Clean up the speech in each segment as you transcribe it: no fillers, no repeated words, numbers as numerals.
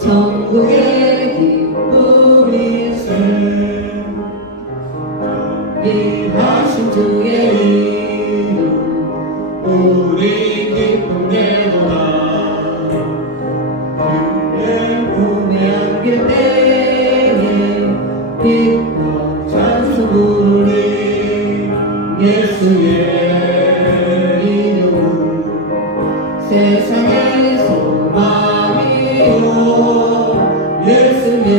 천국의 기쁨일세. 이하신 주의 이름 우리 기쁨 되도다. 그의 품에 안길 때에 기뻐 찬송 부르리. 예수의 세상의 소망이요 예수의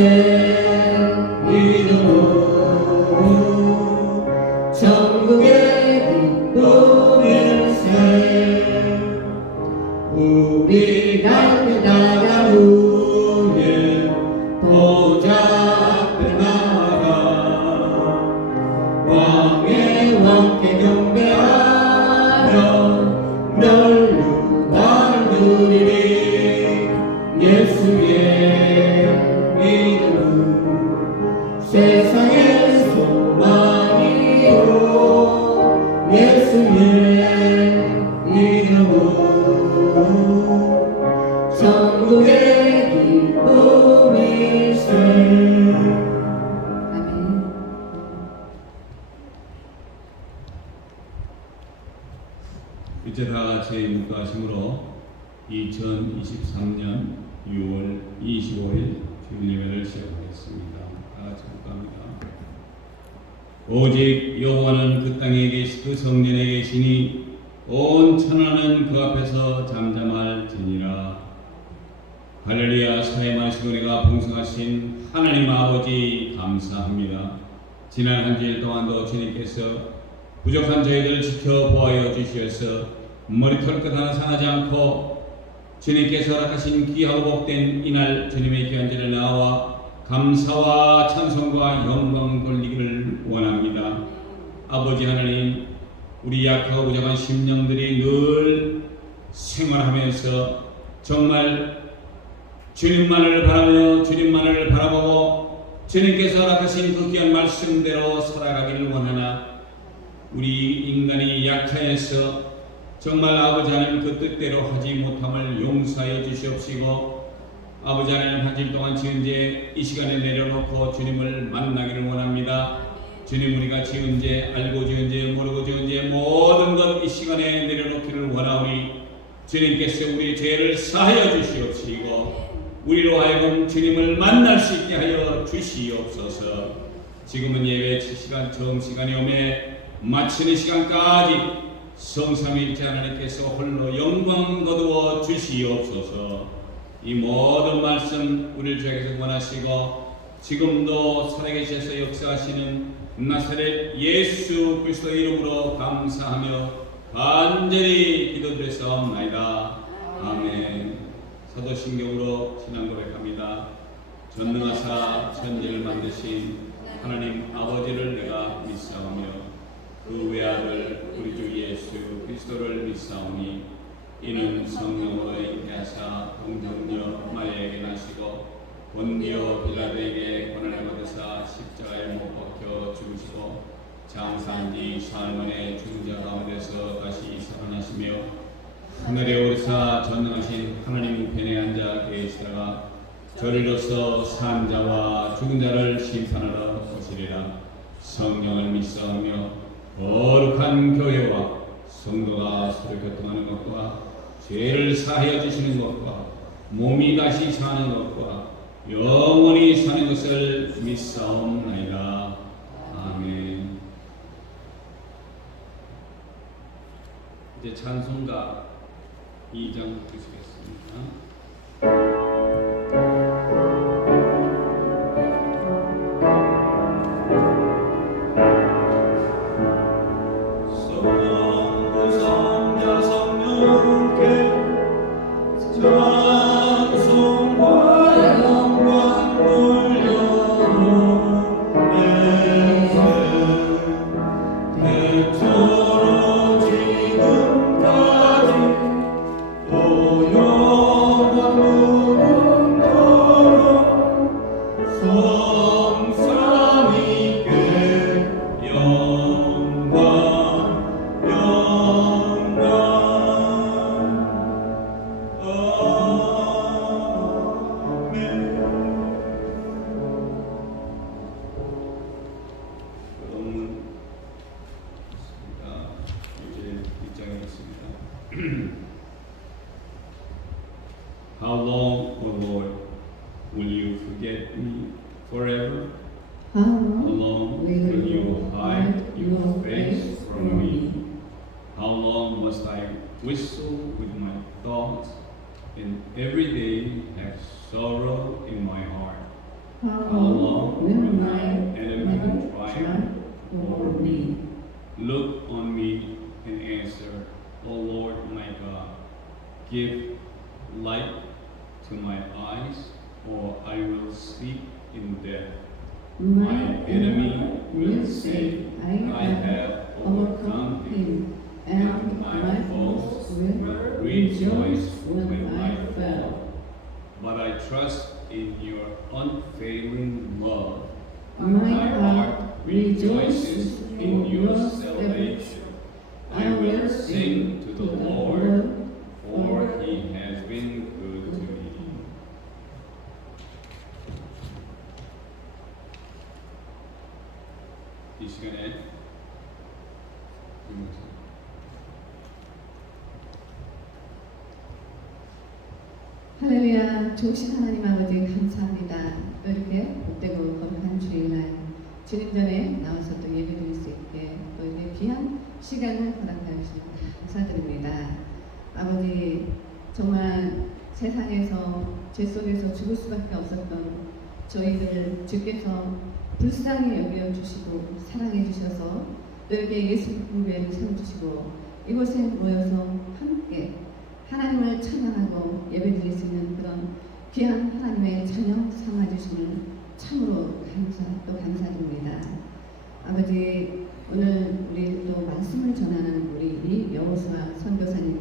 이름으로 천국의 기쁨일세. 우리가 나아간 후에 보좌 앞에 나아가 왕의 왕께 경배하며 널 누리리. 예수의 이름 세상의 소망이요 예수의 이름으로 천국의 기쁨일세. 아멘. 이제 다 같이 묵도하심으로 2023년 6월 25일 주일 예배를 시작하겠습니다. 다 같이 묵도합니다. 오직 여호와는 그 땅에 그 성전에 계시니 온 천하는 그 앞에서 잠잠할지니라. 할렐루야. 사해마시고 내가 풍성하신 하나님 아버지 감사합니다. 지난 한 주일 동안도 주님께서 부족한 저희들을 지켜보아여 주시어서 머리털끝 하나 상하지 않고 주님께서 허락하신 귀하고 복된 이날 주님의 귀한 전에 나와 감사와 찬송과 영광 돌리기를 원합니다. 아버지 하나님, 우리 약하고 부족한 심령들이 늘 생활하면서 정말 주님만을 바라며 주님만을 바라보고 주님께서 허락하신 그 귀한 말씀대로 살아가기를 원하나 우리 인간이 약하여서 정말 아버지 하나님 그 뜻대로 하지 못함을 용서해 주시옵시고, 아버지 하나님 한 주일 동안 지은 죄 이 시간에 내려놓고 주님을 만나기를 원합니다. 주님, 우리가 지은 죄, 알고 지은 죄, 모르고 지은 죄 모든 것 이 시간에 내려놓기를 원하오니 주님께서 우리 죄를 사하여 주시옵시고 우리로 하여금 주님을 만날 수 있게 하여 주시옵소서. 지금은 예배 시간 처음 시간이 오매 마치는 시간까지 성삼위일체 하나님께서 홀로 영광 거두어 주시옵소서. 이 모든 말씀 우리를 주에게서 원하시고 지금도 살아계셔서 역사하시는 나사렛 예수 그리스도 이름으로 감사하며 간절히 기도드렸사옵나이다. 아멘. 사도신경으로 신앙 고백합니다. 전능하사 천지를 만드신 하나님 아버지를 내가 믿사오며 그 외아들 우리 주 예수 그리스도를 믿사오니 이는 성령으로 잉태하사 동정녀 마리아에게 나시고 본디오 빌라도에게 고난을 받으사 십자가에 못 박혀 죽으시고 장사한 지 사흘 만에 죽은 자 가운데서 다시 살아나시며 하늘에 오르사 전능하신 하나님 우편에 앉아 계시다가 저리로서 산 자와 죽은 자를 심판하러 오시리라. 성령을 믿사오며 거룩한 교회와 성도가 서로 교통하는 것과 죄를 사하여 주시는 것과 몸이 다시 사는 것과 영원히 사는 것을 믿사옵나이다. 아멘. 이제 찬송가 2장 드리겠습니다. 지금까지 또 영원 every day have sorrow in my heart. How How long will will my my enemy enemy triumph triumph over me? Look on me and answer, O Lord my God. Give light to my eyes, or I will sleep in death. My enemy will say, I have overcome him, and my foes will rejoice when I fall. But I trust in your unfailing love. My heart rejoices in your salvation. I will sing to the Lord, for he has been good to me. 이 시간에 할렐루야, 좋으신 하나님 아버지 감사합니다. 또 이렇게 복되고 거룩한 주일날 주님 전에 나와서 또 예배드릴 수 있게 또 이렇게 귀한 시간을 허락하여 주시니 감사드립니다. 아버지, 정말 세상에서 죄 속에서 죽을 수밖에 없었던 저희들을 주께서 불쌍히 여겨 주시고 사랑해 주셔서 또 이렇게 예수 교회를 세워주시고 이곳에 모여서 함께 하나님을 찬양하고 예배드릴 수 있는 그런 귀한 하나님의 자녀 삼아주심을 참으로 감사드립니다. 아버지, 오늘 우리 또 말씀을 전하는 우리 이여호수아 선교사님,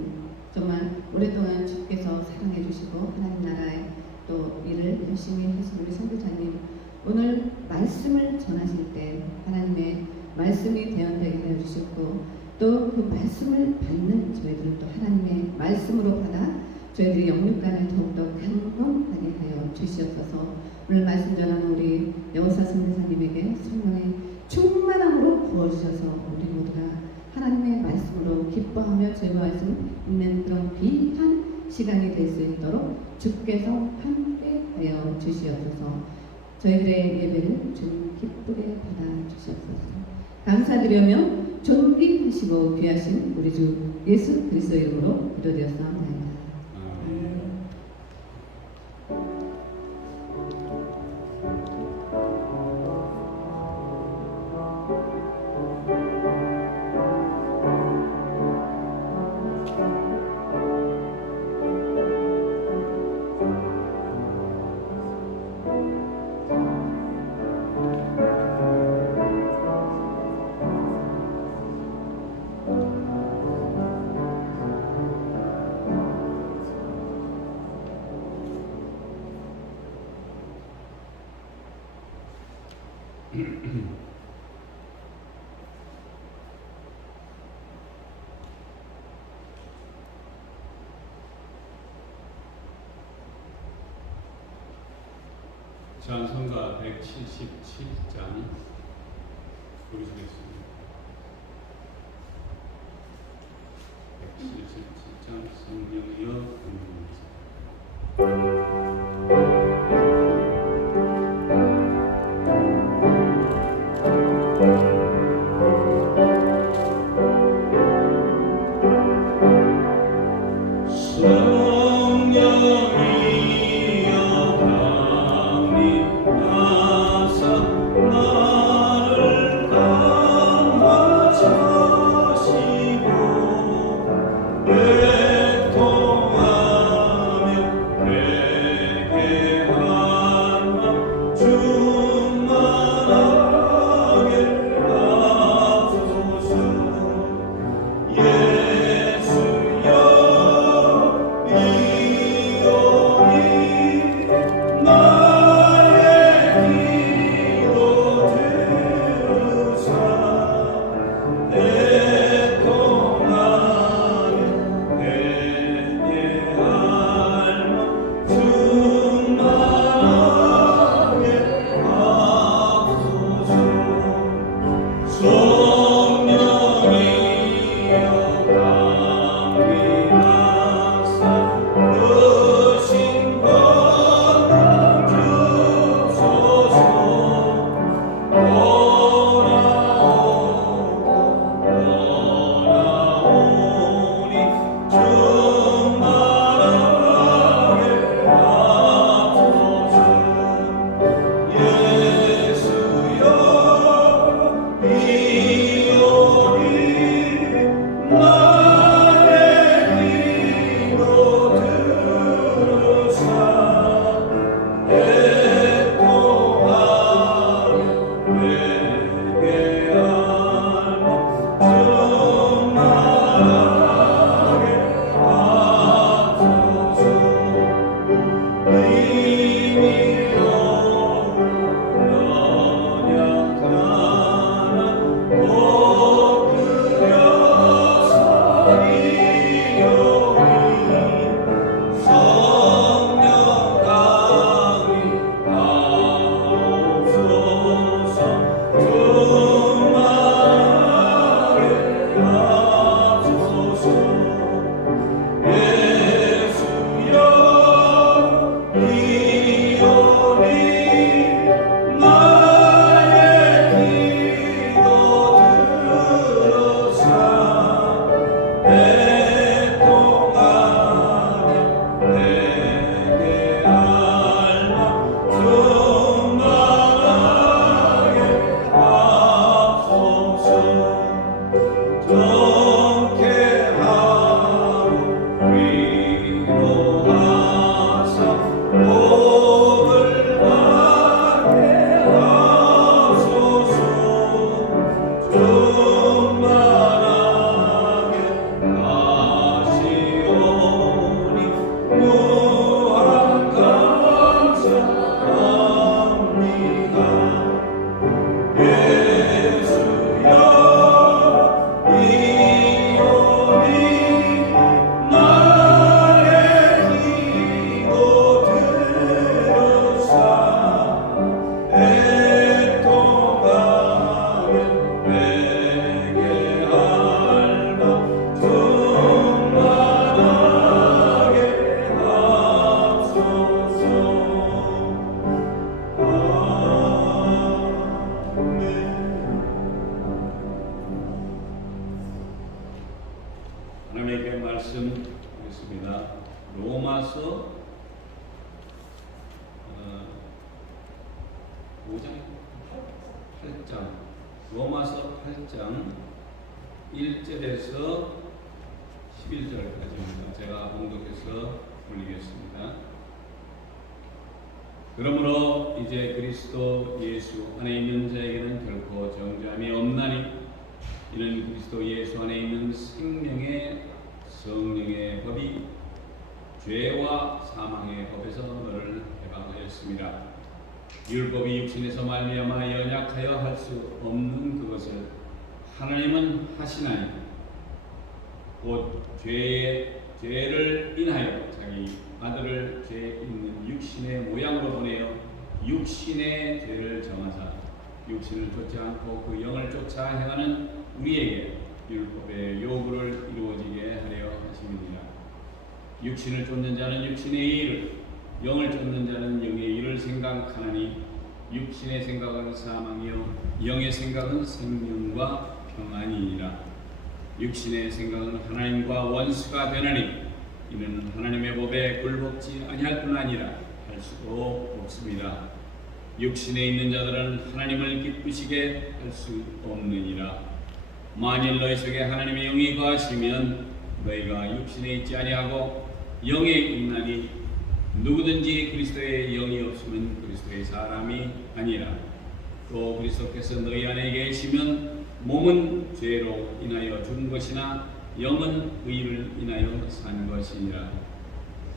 정말 오랫동안 주께서 사랑해 주시고 하나님 나라에 또 일을 열심히 하신 우리 선교사님, 오늘 말씀을 전하실 때 하나님의 말씀이 대언되게 하여 주셨고 또 그 말씀을 받는 저희들을 또 하나님의 말씀으로 받아 저희들이 영육간을 더욱더 강건하게 하여 주시옵소서. 오늘 말씀 전하는 우리 여호수아 선교사님에게 성령의 충만함으로 부어주셔서 우리 모두가 하나님의 말씀으로 기뻐하며 즐거워할 수 있는 그런 귀한 시간이 될 수 있도록 주께서 함께 하여 주시옵소서. 저희들의 예배를 좀 기쁘게 받아 주시옵소서. 감사드리며 존귀하시고 귀하신 우리 주 예수 그리스도의 이름으로 기도되었사옵나이다. 찬송가 177장 부르시겠습니다. 177장 성령이여 공동하세. 오랫동안 여러분에게 말씀하겠습니다. 로마서 8장 로마서 8장 1절에서 11절까지입니다. 제가 봉독해서 올리겠습니다. 그러므로 이제 그리스도 예수 안에 있는 자에게는 결코 정죄함이 없나니 이는 그리스도 예수 안에 있는 생명의 성령의 법이 죄와 사망의 법에서 너를 해방하였습니다. 율법이 육신에서 말미암아 연약하여 할 수 없는 그것을 하나님은 하시나니 곧 죄를 인하여 자기 아들을 죄 있는 육신의 모양으로 보내어 육신의 죄를 정하사 육신을 쫓지 않고 그 영을 쫓아 행하는 우리에게 율법의 요구를 이루어지게 하려 하심이니라. 육신을 쫓는 자는 육신의 일을, 영을 쫓는 자는 영의 일을 생각하나니 육신의 생각은 사망이요 영의 생각은 생명과 평안이니라. 육신의 생각은 하나님과 원수가 되나니 이는 하나님의 법에 굴복지 아니할 뿐 아니라 할 수도 없습니다. 육신에 있는 자들은 하나님을 기쁘시게 할 수 없느니라. 만일 너희 속에 하나님의 영이 거하시면 너희가 육신에 있지 아니하고 영에 있나니 누구든지 그리스도의 영이 없으면 그리스도의 사람이 아니라. 또 그리스도께서 너희 안에 계시면 몸은 죄로 인하여 죽은 것이나 영은 의를 인하여 산 것이니라.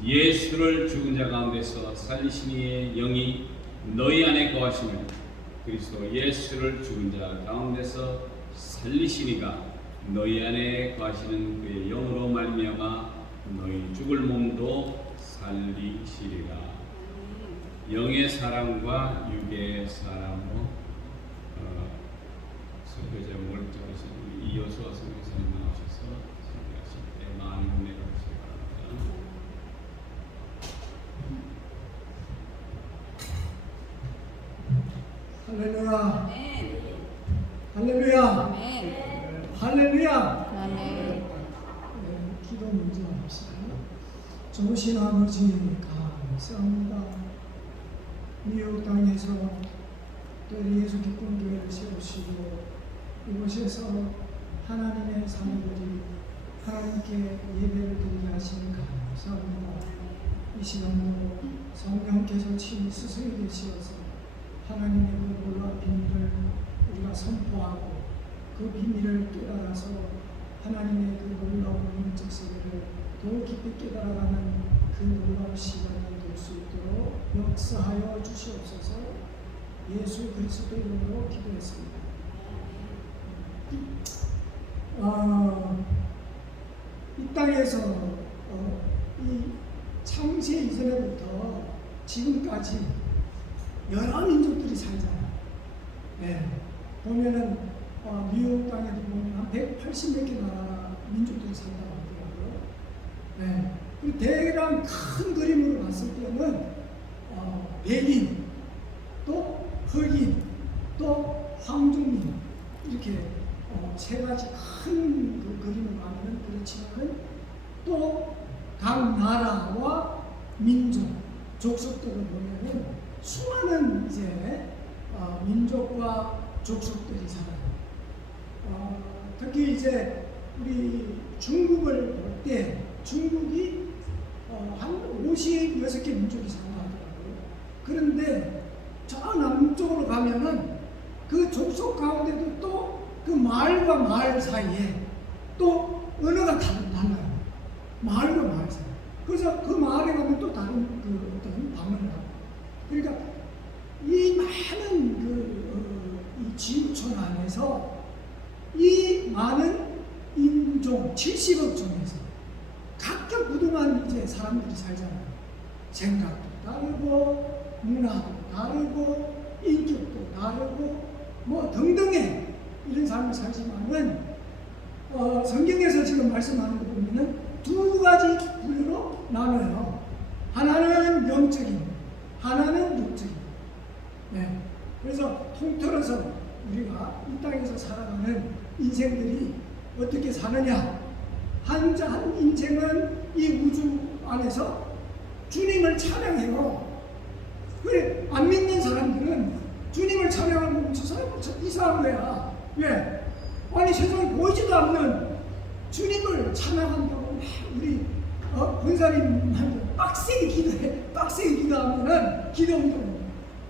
예수를 죽은 자 가운데서 살리신 이의 영이 너희 안에 거하시면 그리스도 예수를 죽은 자 가운데서 살리시니가 너희 안에 거하시는 그의 영으로 말미암아 너희 죽을 몸도 살리시리라. 영의 사람과 육의 사람으로 설교 제목을 적으신 우리 이효수아 선교사님 나오셔서 설교하실 때 많은 은혜를 주시기 바랍니다. 할렐루야. 할렐루야. 기도 먼저 합시다. 좋으신 아버지 감사합니다. 미국 땅에서 또 예수 기쁜 교회를 세우시고 이곳에서 하나님의 사람들이 하나님께 예배를 드리게 하시니 감사합니다. 이 시간으로 성령께서 친히 스승이 되시어서 하나님의 그 놀라운 비밀을 우리가 선포하고 그 비밀을 깨달아서 하나님의 그 놀라운 영적 세계를 더 깊이 깨달아가는 그 놀라운 시간이 될 수 있도록 역사하여 주시옵소서. 예수 그리스도 이름으로 기도했습니다. 이 땅에서 이 창세 이전에부터 지금까지 여러 민족들이 살잖아요. 네. 보면은 미국 땅에도 보면 한 180몇 개 나라 민족들이 산다고 하더라고요. 네. 그리고 대략 큰 그림으로 봤을 때는 백인, 또 흑인, 또 황종민 이렇게 세 가지 큰 그 그림을 보면 그렇지만은 또 각 나라와 민족, 족속들을 보면은 수많은 이제 민족과 족속들이 살아요. 특히 이제 우리 중국을 볼 때 중국이 한 56개 민족이 산다더라고요. 그런데 저 남쪽으로 가면은 그 족속 가운데도 또 그 마을과 마을 사이에 또 언어가 달라요. 마을과 마을 사이. 그래서 그 마을에 가면 또 다른 그 어떤 방언을 하고. 그러니까 이 많은 이 지구촌 안에서 이 많은 인종 70억 중에서 각격 부동한 이제 사람들이 살잖아요. 생각도 다르고 문화도 다르고 인격도 다르고 뭐 등등의 이런 사람이 살지만은 성경에서 지금 말씀하는 거 보면은 두 가지 분류로 나눠요. 하나는 영적인, 하나는 육적인. 네. 그래서 통틀어서 우리가 이 땅에서 살아가는 인생들이 어떻게 사느냐 한 인생은 이 우주 안에서 주님을 찬양해요. 그래, 안 믿는 사람들은 주님을 찬양하면 저 사람은 참 이상한 거야. 왜? 아니 세상에 보이지도 않는 주님을 찬양한다고 막 우리 권사님한테 빡세게 기도해, 빡세게 기도하면은 기도운동.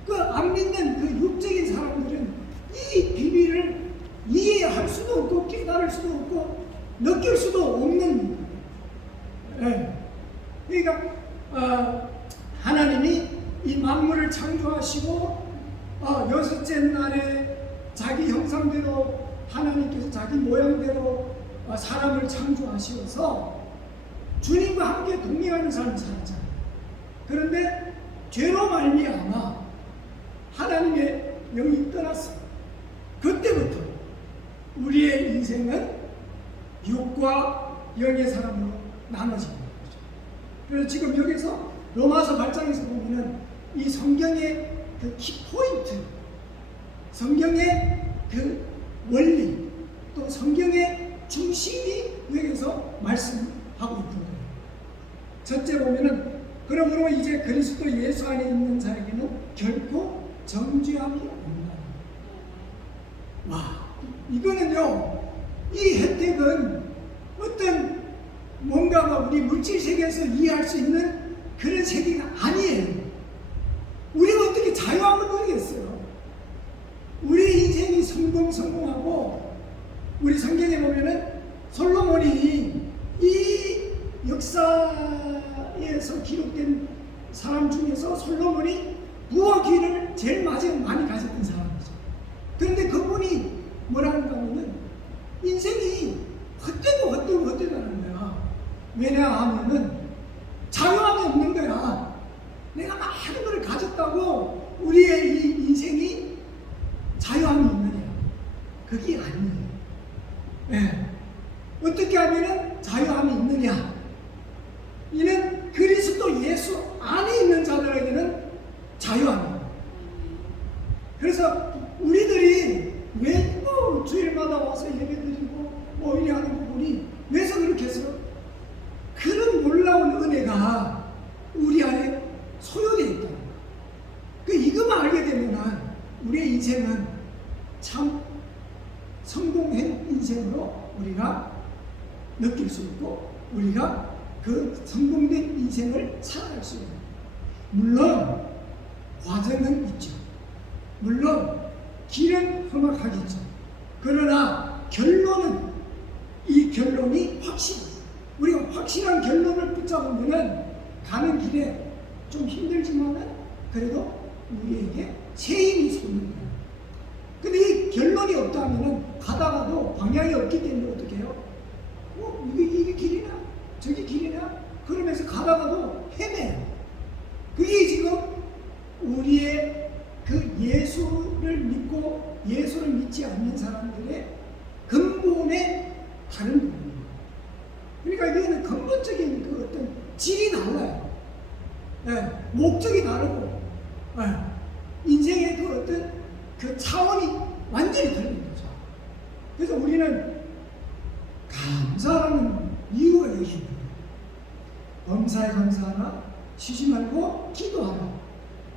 그 안 믿는 그 육적인 사람들은 이 비밀을 이해할 수도 없고 깨달을 수도 없고 느낄 수도 없는. 예. 그러니까 하나님이 이 만물을 창조하시고 여섯째 날에 자기 형상대로 하나님께서 자기 모양대로 사람을 창조하시어서 주님과 함께 동행하는 삶을 살았잖아요. 그런데 죄로 말미암아 하나님의 영이 떠났어요. 그때부터 우리의 인생은 육과 영의 사람으로 나눠지는 거죠. 그래서 지금 여기서 로마서 8장에서 보면은 이 성경의 그 키포인트, 성경의 그 원리, 또 성경의 중심이 여기서 말씀하고 있는 거예요. 첫째 보면은 그러므로 이제 그리스도 예수 안에 있는 자에게는 결코 정죄함이 없다. 와, 이거는요, 이 혜택은 어떤 뭔가가 우리 물질 세계에서 이해할 수 있는 그런 세계가 아니에요. 우리가 어떻게 자유함을 누리겠어요? 우리 인생이 성공하고 우리 성경에 보면은 솔로몬이 이 역사에서 기록된 사람 중에서 솔로몬이 부와 귀를 제일 많이 가졌던 사람이죠. 그런데 그분이 뭐라는가 하면은 인생이 헛되다는 거야. 왜냐하면은 자유함이 없는 거야. 내가 많은 걸 가졌다고 우리의 이 인생이 자유함이 있느냐? 그게 아니에요. 네. 어떻게 하면은 자유함이 있느냐? 이는 그리스도 예수 안에 있는 자들에게는 자유함이에요. 그래서 우리들이 왜 주일마다 와서 예배드리고 이래 하는 부분이 왜서 그렇게 했어요? 그런 놀라운 은혜가 우리 안에 소유되어 있다. 이것만 알게 되면 우리의 인생은 참 성공한 인생으로 우리가 느낄 수 있고 우리가 그 성공된 인생을 살아갈 수 있는. 물론 과정은 있죠. 물론 길은 험악하겠죠. 그러나 이 결론이 확실해요. 우리가 확실한 결론을 붙잡으면 가는 길에 좀 힘들지만은 그래도 우리에게 새 힘이 솟는 거예요. 근데 이 결론이 없다면은 가다가도 방향이 없기 때문에 어떻게 해요? 이게 길이나 저게 길이나 그러면서 가다가도 헤매요. 그게 지금 우리의 그 예수를 믿고 예수를 믿지 않는 사람들의 근본의 다른 부분입니다. 그러니까 이거는 근본적인 그 어떤 질이 달라요. 네, 목적이 다르고 인생의 그 어떤 그 차원이 완전히 다른 거죠. 그래서 우리는 감사하는 이유가 여기 있는 거예요. 범사에 감사하라, 쉬지 말고 기도하라.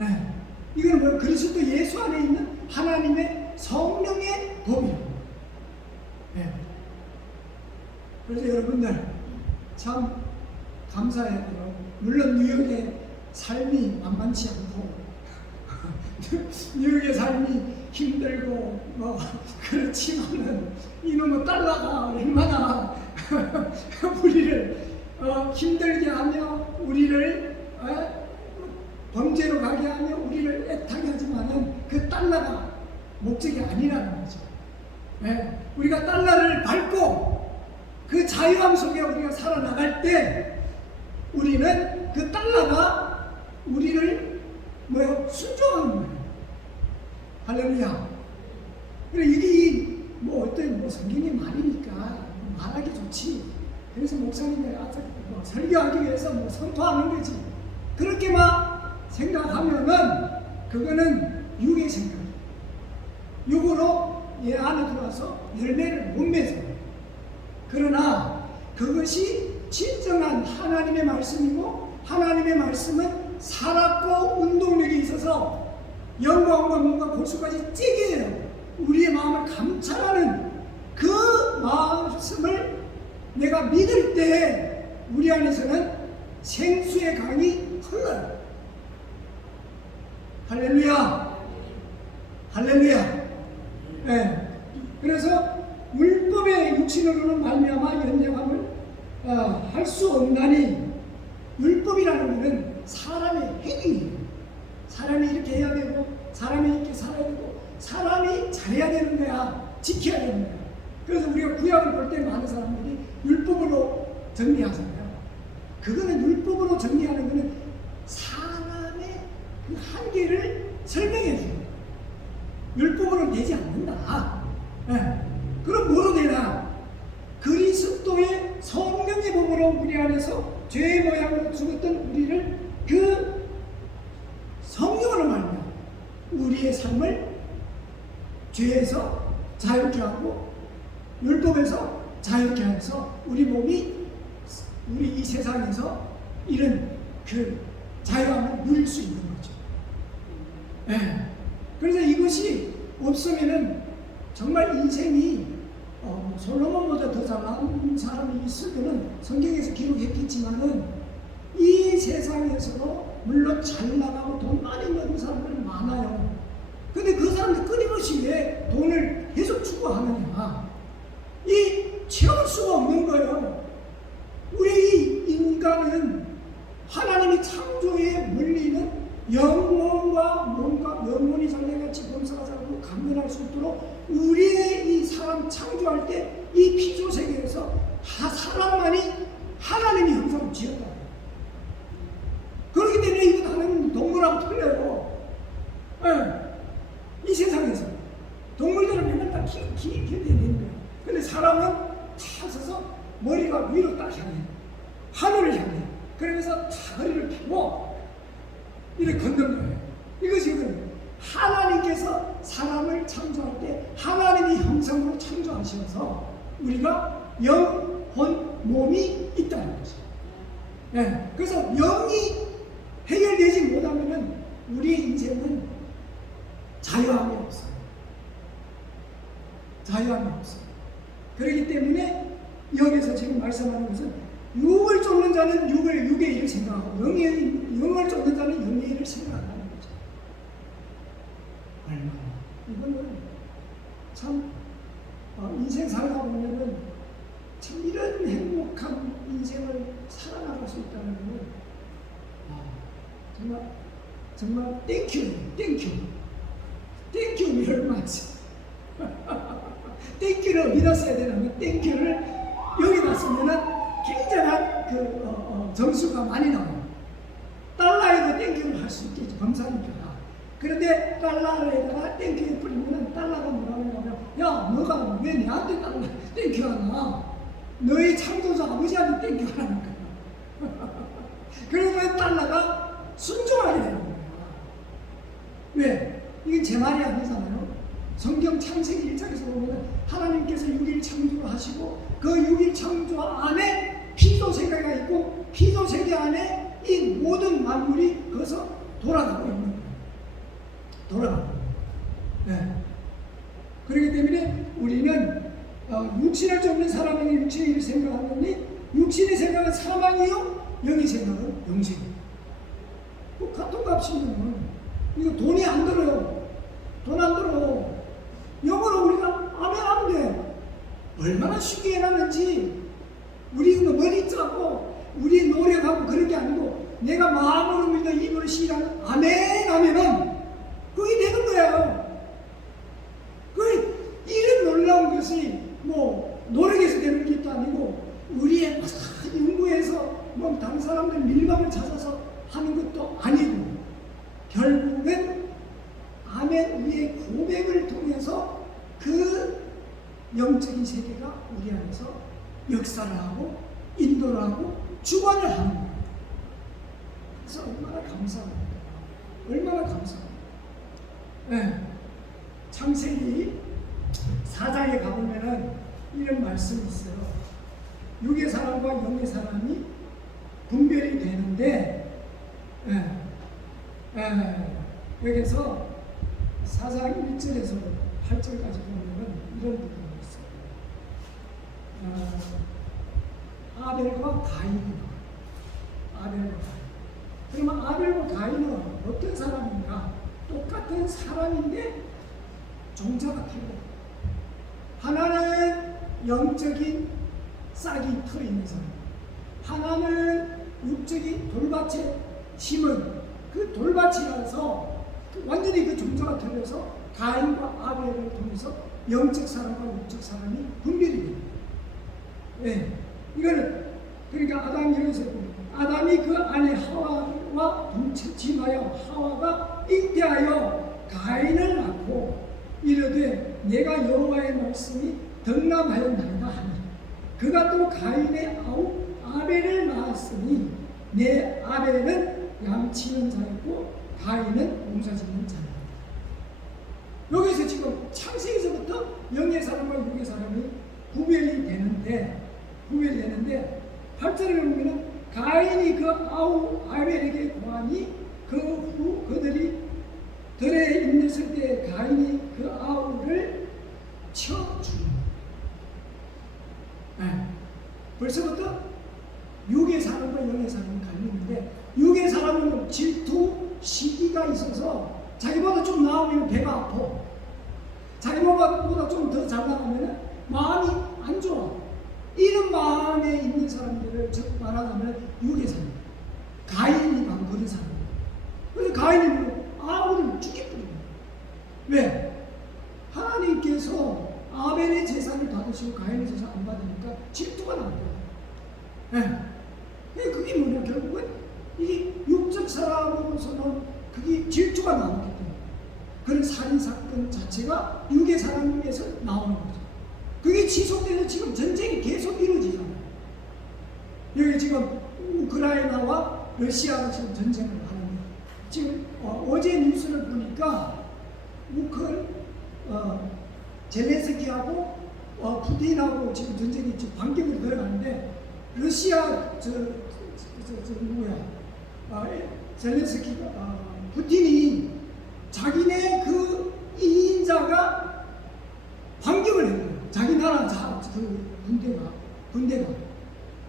네. 이거는 뭐예요? 그리스도 예수 안에 있는 하나님의 성령의 법이에요. 네. 그래서 여러분들 참 감사해야 돼요. 물론 뉴욕의 삶이 만만치 않고 뉴욕의 삶이 힘들고 그렇지만은 이놈의 달러가 얼마나 우리를 힘들게 하며 우리를 범죄로 가게 하며 우리를 애타게 하지만은 그 달러가 목적이 아니라는 거죠. 네. 우리가 달러를 밟고 그 자유함 속에 우리가 살아나갈 때 우리는 그 달러가 우리를 순종하는 거예요. 할렐루야. 그래 이게 어떤 성경의 말이니까 말하기 좋지. 그래서 목사님이 설교하기 위해서 선포하는 거지. 그렇게 생각하면은 그거는 육의 생각이에요. 육으로 얘 안에 들어와서 열매를 못 맺어요. 그러나 그것이 진정한 하나님의 말씀이고 하나님의 말씀은 살았고 운동력이 있어서 영광과 몸과 골수까지 찌게 해요. 우리의 마음을 감찰하는 그 말씀을 내가 믿을 때 우리 안에서는 생수의 강이 흘러요. 할렐루야, 할렐루야. 네. 그래서 율법의 육신으로는 말미암아 연약함을 할 수 없나니, 율법이라는 것은 사람의 행위예요. 사람이 이렇게 해야 되고 사람이 이렇게 살아야 되고 사람이 잘해야 되는 거야. 지켜야 되는 거야. 그래서 우리가 구약을 볼 때 많은 사람들이 율법으로 정리하잖아요. 그거는 율법으로 정리하는 것은 사람의 그 한계를 설명해 주는 거예요. 율법으로는 되지 않는다. 네. 그럼 뭐로 되나? 그리스도의 성령의 법으로 우리 안에서 죄의 모양으로 죽었던 우리를 그 성령으로 말미암아 우리의 삶을 죄에서 자유케 하고 율법에서 자유케 해서 우리 몸이 우리 이 세상에서 이런 그 자유함을 누릴 수 있는 거죠. 네. 그래서 이것이 없으면은 정말 인생이 솔로몬보다 더 잘난 사람이 있을 때는 성경에서 기록했겠지만은 이 세상에서도 물론 잘 나가고 돈 많이 버는 사람들 많아요. 근데 그 사람들 끊임없이 왜 돈을 계속 추구하느냐? 이 채울 수가 없는 거예요. 우리 이 인간은 하나님이 창조에 물리는 영혼과 몸과 영혼이 장래같이 범사가 자라고 강건할 수 있도록 우리의 이 사람 창조할 때 이 피조 세계에서 사람만이 하나님이 형상을 지었다. 그렇기 때문에 이거 다른 동물하고 틀려요. 네. 이 세상에서 동물들은 맨날 다 길게 되는 거예요. 근데 사람은 다 서서 머리가 위로 딱 향해, 하늘을 향해. 그러면서 다 허리를 펴고 이렇게 걷는 거예요. 이것이 하나님께서 사람을 창조할 때 하나님이 형상으로 창조하셔서 우리가 영, 혼, 몸이 있다는 거죠. 네. 그래서 영이 해결되지 못하면 우리의 인생은 자유함이 없어요. 자유함이 없어요. 그렇기 때문에 여기서 지금 말씀하는 것은 육을 쫓는 자는 육의 일을 생각하고 영을 쫓는 자는 영의 일을 생각한다는 거죠. 얼마나 이거는 참 인생 살다 보면은 참 이런 행복한 인생을 살아나갈 수 있다는 것은 정말 땡큐 very much. 땡큐를 어디다 써야 되냐면 땡큐를 여기다 쓰면은 굉장한 점수가 많이 나와요. 달러에도 땡큐를 할 수 있겠죠. 감사합니다. 그런데 달러에다가 땡큐를 뿌리면은 달러가 뭐라고 하냐면, 야, 너가 왜 내한테 달러 땡큐 하나? 너희 창조자 아버지한테 땡큐 하라는 거야. 그러면 달러가 순종하게 되는 거야. 왜? 이게 제 말이 아니잖아요. 성경 창세기 1장에서 보면 하나님께서 6일 창조를 하시고 그 6일 창조 안에 피조세계가 있고 피조세계 안에 이 모든 만물이 거기서 돌아가고 있는 거예요. 돌아가고. 네. 그렇기 때문에 우리는 육신을 쫓는 사람에게 육신의 일을 생각하느니 육신의 생각은 사망이요 영의 생각은 영생이에요. 그 같은 값이면 이거 돈이 안 들어요. 돈 안 들어. 영어로 우리가 안 돼. 얼마나 쉽게 해놨는지. 우리 이거 머리 짜고 우리 노력하고 그런 게 아니고 내가 마음으로 믿어 입으로 시인하는 아멘 하면은 그게 되는 거예요. 그 이런 놀라운 것이 뭐 노력해서 되는 것도 아니고 우리의 연구해서 뭐 다른 사람들 밀방을 찾아서 하는 것도 아니고 결국은 아멘 우리의 고백을 통해서 그 영적인 세계가 우리 안에서 역사를 하고 인도를 하고 주관을 하는 거예요. 그래서 얼마나 감사합니다. 얼마나 감사합니다. 네. 창세기 4장에 가보면은 이런 말씀이 있어요. 육의 사람과 영의 사람이 분별이 되는데 여기서 4장 1절에서 8절까지 보면 이런 부분이 있어요. 아벨과 가인이 아벨과 가인. 그러면 아벨과 가인은 어떤 사람인가? 똑같은 사람인데 종자가 틀려요. 하나는 영적인 싹이 터 있는 사람, 하나는 육적인 돌밭에 심은 그 돌밭이라서 완전히 그 종자가 틀려서 가인과 아벨을 통해서 영적 사람과 육적 사람이 분별이 됩니다. 네. 이거는 그러니까 여기서 아담이 그 아내 하와와 동침하여 하와가 잉태하여 가인을 낳고 이르되 내가 여호와의 말씀이 덕남하였나이다 하니 그가 또 가인의 아우 아벨을 낳았으니 내 아벨은 양치는 자였고 가인은 농사짓는 자였다. 여기서 지금 창세기서부터 영의 사람과 육의 사람이 구별이 되는데 8절에 보면 가인이 그 아우 아벨에게 고하니 그 후 그들이 들에 있는 때 가인이 그 아우를 쳐주니 벌써부터 육의 사람과 영의 사람이 갈리는데 육의 사람은 질투 시기가 있어서 자기보다 좀 나오면 배가 아파. 자기보다 좀 더 잘 나가면 마음이 안 좋아. 이런 마음에 있는 사람들을 즉 말하자면 육의 사람, 가인이 바로 그런 사람이에요. 그래서 가인이 아우를 죽였거든요. 왜? 하나님께서 아벨의 제사를 받으시고 가인의 제사 안 받으니까 질투가 나는 거예요. 네. 그게 뭐냐? 결국은 이게 육적 사람으로서는 그게 질투가 나오기 때문에 그런 살인사건 자체가 육의 사람에서 나오는 거죠. 그게 지속돼서 지금 전쟁이 계속 이루어지잖아요. 여기 지금 우크라이나와 러시아가 지금 전쟁을 하는데 지금 어제 뉴스를 보니까 젤렌스키하고 푸틴하고 지금 전쟁이 지금 반격을 들어가는데 러시아 젤렌스키가 푸틴이 자기네 그 2인자가 반격을 했어요. 자기 나라 군대가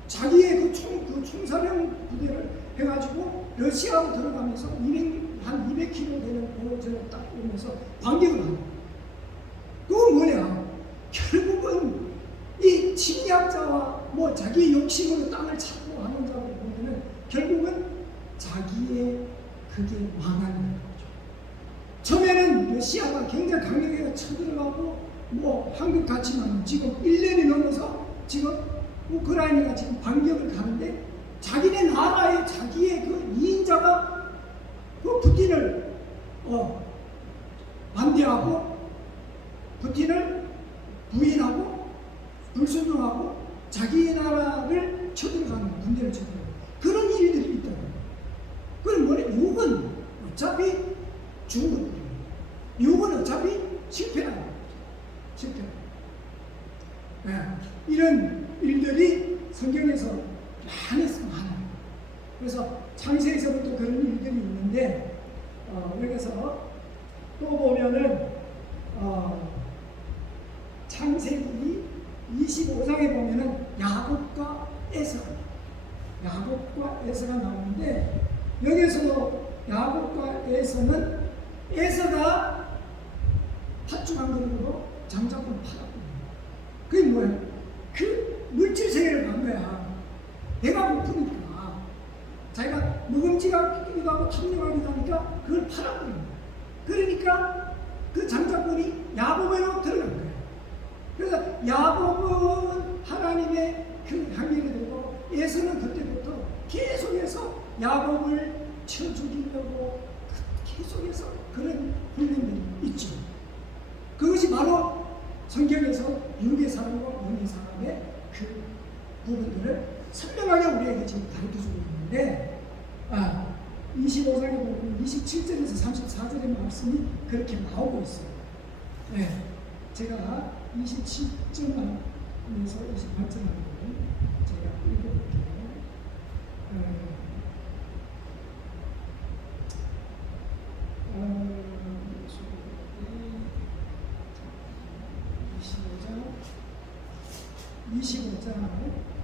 자기의 그 총사령 부대를 해가지고 러시아로 들어가면서 한 200km 되는 도로를 딱 오면서 반격을 하는 거예요. 그건 뭐냐? 결국은 이 침략자와 뭐 자기 욕심으로 땅을 찾고 하는 자를 보면은 결국은 자기의 그게 망하는 거죠. 처음에는 러시아가 굉장히 강력하게 쳐들어가고 뭐 한국 같지만 지금 1년이 넘어서 지금 우크라이나가 지금 반격을 가는데 자기네 나라의 자기의 그 2인자가 그 푸틴을 반대하고 푸틴을 부인하고 불순종하고 자기 나라를 쳐들어가는 군대를 쳐들어가는 그런 일들이 있다는 거예요. 그럼 뭐래? 육은 어차피 죽은 거예요. 육은 어차피 실패라는 거죠. 실패. 이런 일들이 성경에서 많아요. 그래서 창세에서부터 그런 일들이 있는데 여기서 또 보면은 창세기 25장에 보면은 야곱과 에서가 나오는데 여기서 야곱과 에서가 팥죽한 그릇으로 장작을 팔았거든요. 그게 뭐예요? 그 물질 세계를 간 거야. 배가 고프니까 자기가 먹음직하기도 하고 탐욕하기도 하니까 그걸 팔았거든요. 그러니까 그 장작꾼이 야곱으로 들어간 거예요. 그래서 야곱은 하나님의 그 향기를 들고 에서는 그때부터 계속해서 야곱을 쳐 죽이려고 계속해서 그런 훈련들이 있죠. 그것이 바로 성경에서 육의 사람과 영의 사람의 그 부분들을 선명하게 우리에게 지금 가르쳐주고 있는데 25장에 보면 27절에서 34절의 말씀이 그렇게 나오고 있어요. 네, 제가 27절만 28절에서 28절하고 제가 읽어볼게요. 25장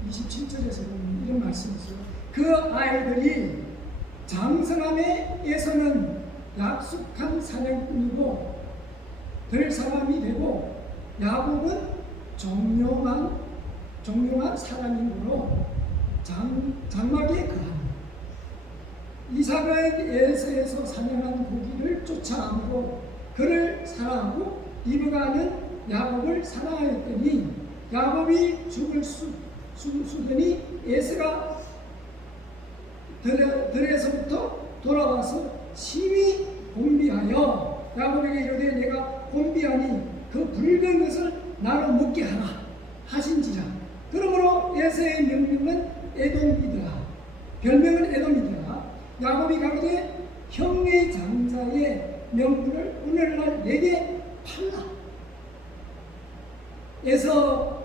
27절에서 보면 이런 말씀이 있어요. 그 아이들이 장성함에서는 약속한 사냥꾼이고 될 사람이 되고 야곱은 종용한 사람이므로 장막에 거하니 이삭은 에서에서 사냥한 고기를 쫓아안고 그를 사랑하고 리브가는 야곱을 사랑하였더니 야곱이 죽을 수더니 에서가 들에서부터 돌아와서 심히 곤비하여 야곱에게 이르되 내가 곤비하니 그 붉은 것을 나로 먹게 하라 하신지라. 그러므로 에서의 명명은 에돔이더라. 별명은 에돔이더라. 야곱이 가로되 형의 장자의 명분을 오늘날 내게 팔라. 에서가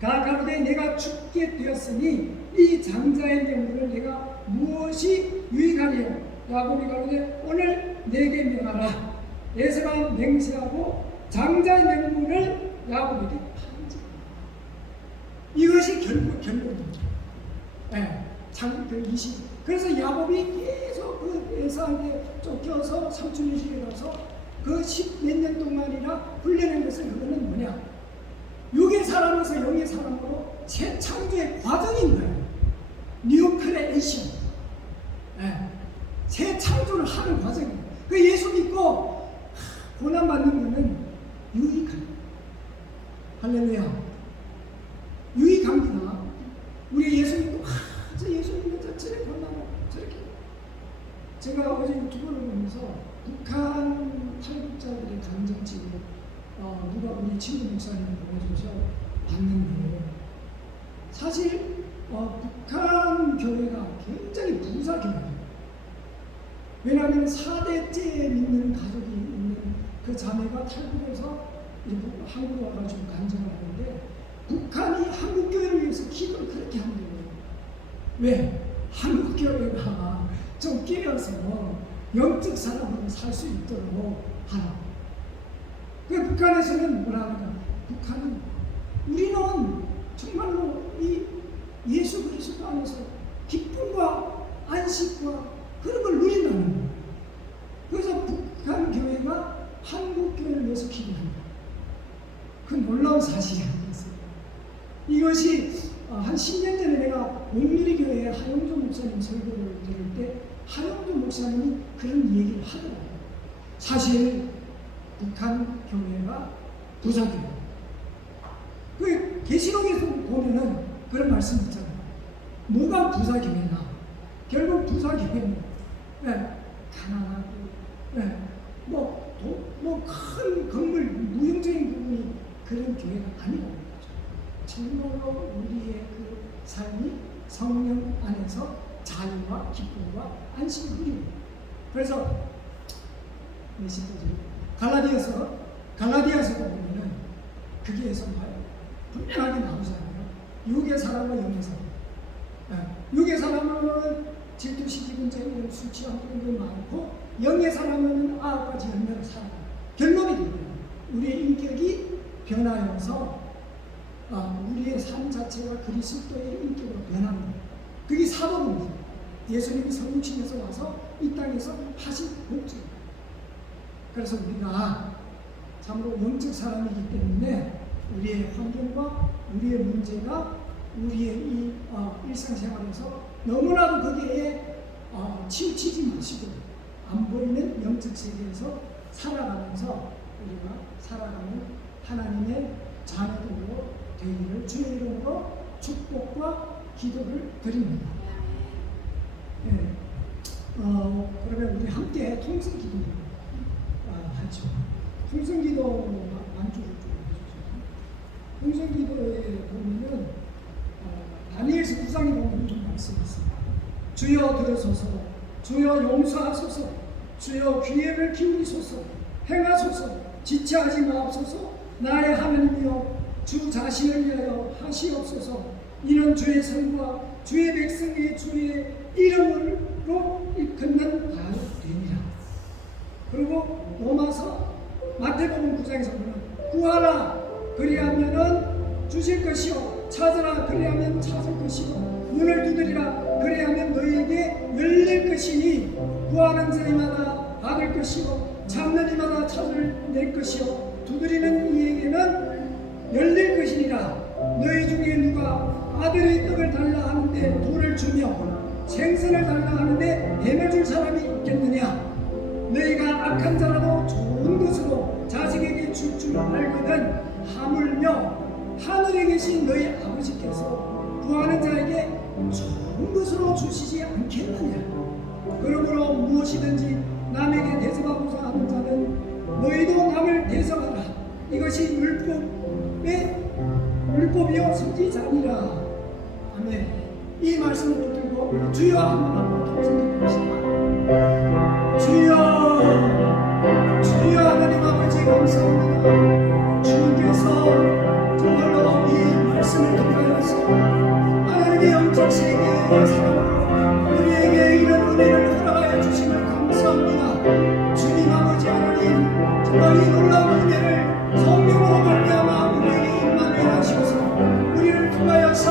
가로되 내가 죽게 되었으니 이 장자의 명분을 내가 무엇이 유익하리요. 야곱이 가로되 오늘 내게 명하라. 에서가 맹세하고 장자의 명분을 야곱에게 판지라. 이것이 결론입니다. 그 20. 그래서 야곱이 계속 그 에서한테 쫓겨서 삼촌의 집에 가서 그 10몇 년 동안이나 훈련한 것은 그거는 뭐냐? 육의 사람에서 영의 사람으로 새 창조의 과정인 거예요. 뉴 크리에이션. 새 창조를 하는 과정이에요. 그 예수 믿고 고난 받는 것은 유익합니다. 할렐루야. 유익합니다. 우리 예수 믿고 저 예수 믿는 자체를 고난하고 저렇게. 제가 어제 유튜브를 보면서 북한 탈북자들의 감정치를 누가 우리 친구 목사님을 보내줘서 봤는데 사실 북한 교회가 굉장히 부자 교회예요. 왜냐하면 4대째 믿는 가족이 있는 그 자매가 탈북해서 한국에 와가지고 간증을 하는데 북한이 한국 교회를 위해서 기도를 그렇게 하는 거예요. 왜? 한국 교회가 좀 깨어서 영적 사람으로 살 수 있도록 하라. 그 북한에서는 뭐라 하는가? 북한은 우리는 정말로 이 예수 그리스도 안에서 기쁨과 안식과 그런 걸 누린다는 거예요. 그래서 북한 교회가 한국 교회를 위해서 기도합니다. 그 놀라운 사실이 아니었어요. 이것이 한 10년 전에 내가 온누리 교회에 하영조 목사님 설교를 들을 때 하영조 목사님이 그런 얘기를 하더라고요. 사실 북한 교회가 부자교회. 그 계시록에서 보면은 그런 말씀 있잖아요. 뭐가 부자교회나? 결국 부자교회는 가난하고 큰 건물 무용적인 부분이 그런 교회가 아니라는 거죠. 정말로 우리의 그 삶이 성령 안에서 자유와 기쁨과 안식을 누리고. 그래서 몇 시까지? 갈라디아서도 보면은 거기에서 분명하게 나오잖아요. 육의 사람과 영의 사람. 육의 사람은 질투시키는 자이고 술 취하고 그런 게 많고 영의 사람은 아홉가지 열매를 살아가. 결론이 되고요. 우리의 인격이 변하여서 우리의 삶 자체가 그리스도의 인격으로 변합니다. 그게 사도입니다. 예수님이 성육신에서 와서 이 땅에서 하신 목적입니다. 그래서 우리가 참으로 영적 사람이기 때문에 우리의 환경과 우리의 문제가 우리의 이 일상생활에서 너무나도 거기에 치우치지 마시고 안 보이는 영적 세계에서 살아가면서 우리가 살아가는 하나님의 자녀들로 되기를 주의 이름으로 축복과 기도를 드립니다. 그러면 우리 함께 통성기도 하죠. 통성기도 만주를 좀 해주세요. 통성기도에 보면은 다니엘서 9장에 보면 이런 말씀이 있습니다. 주여 들으소서, 주여 용서하소서, 주여 귀를 기울이소서, 행하소서, 지체하지 마옵소서. 나의 하나님이여 주 자신을 위하여 하시옵소서. 이는 주의 성과 주의 백성의 주의 이름으로 일컫는 바가 되니라. 그리고 로마서 마태복음 9장에서 보면 구하라 그리하면은 주실 것이요 찾으라 그리하면 찾을 것이요 문을 두드리라 그리하면 너희에게 열릴 것이니 구하는 자마다 받을 것이요 찾는 이마다 찾을 것이요 두드리는 이에게는 열릴 것이니라. 너희 중에 누가 아들의 떡을 달라 하는데 돌을 주며 생선을 달라 하는데 뱀을 줄 사람이 있겠느냐. 너희가 악한 자라도 좋은 것으로 자식에게 줄 줄 알거든 하물며 하늘에 계신 너희 아버지께서 구하는 자에게 좋은 것으로 주시지 않겠느냐. 그러므로 무엇이든지 남에게 대접하고자 하는 자는 너희도 남을 대접하라. 이것이 율법이요 선지자니라. 아멘. 이 말씀을 붙들고 주여 한번 하고 기도합시다. 주여 주여 하나님 아버지 감사합니다. 주님께서 정말로 이 말씀을 통하여서 하나님의 영적 세계의 사랑으로 우리에게 이런 은혜를 허락하여 주심을 감사합니다. 주님 아버지 하나님 정말 이 놀라운 은혜를 성령으로 말미암아 우리에게 임하게 하셔서 우리를 통하여서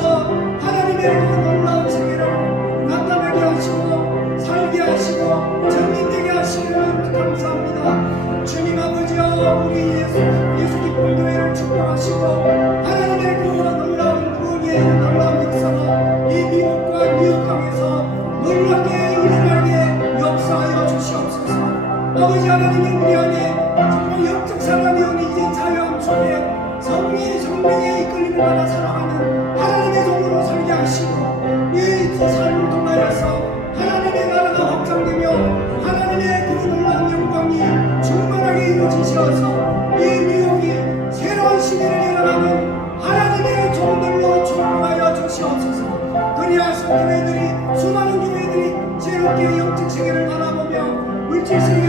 하나님의 그 놀라운 세계를 나타나게 하시고 살게 하시고 증명되게 하시는 감사합니다. 주님 아버지여 우리 예수 기쁜 교회를 축복하시고 하나님의 그 놀라운 구원의 놀라운 역사가 이 미국과 뉴욕 땅에서 놀랍게 일어나게 역사하여 주시옵소서. 아버지 하나님이 우리 안에 정말 영적 사람이 오니 이제 자유함 속에 성령의 성령의 이끌림을 받아 살아가는 하나님의 종으로 살게 하시고 이 삶을 통하여서 하나님의 나라가 확장되며 하나님의 그 놀라운 영광이 충만하게 이루어지셔서 이 미국이 새로운 시대를 열어가는 하나님의 종들로 축복하여 주시옵소서. 그리하여 교회들이 수많은 교회들이 새롭게 영적 세계를 바라보며 물질 세계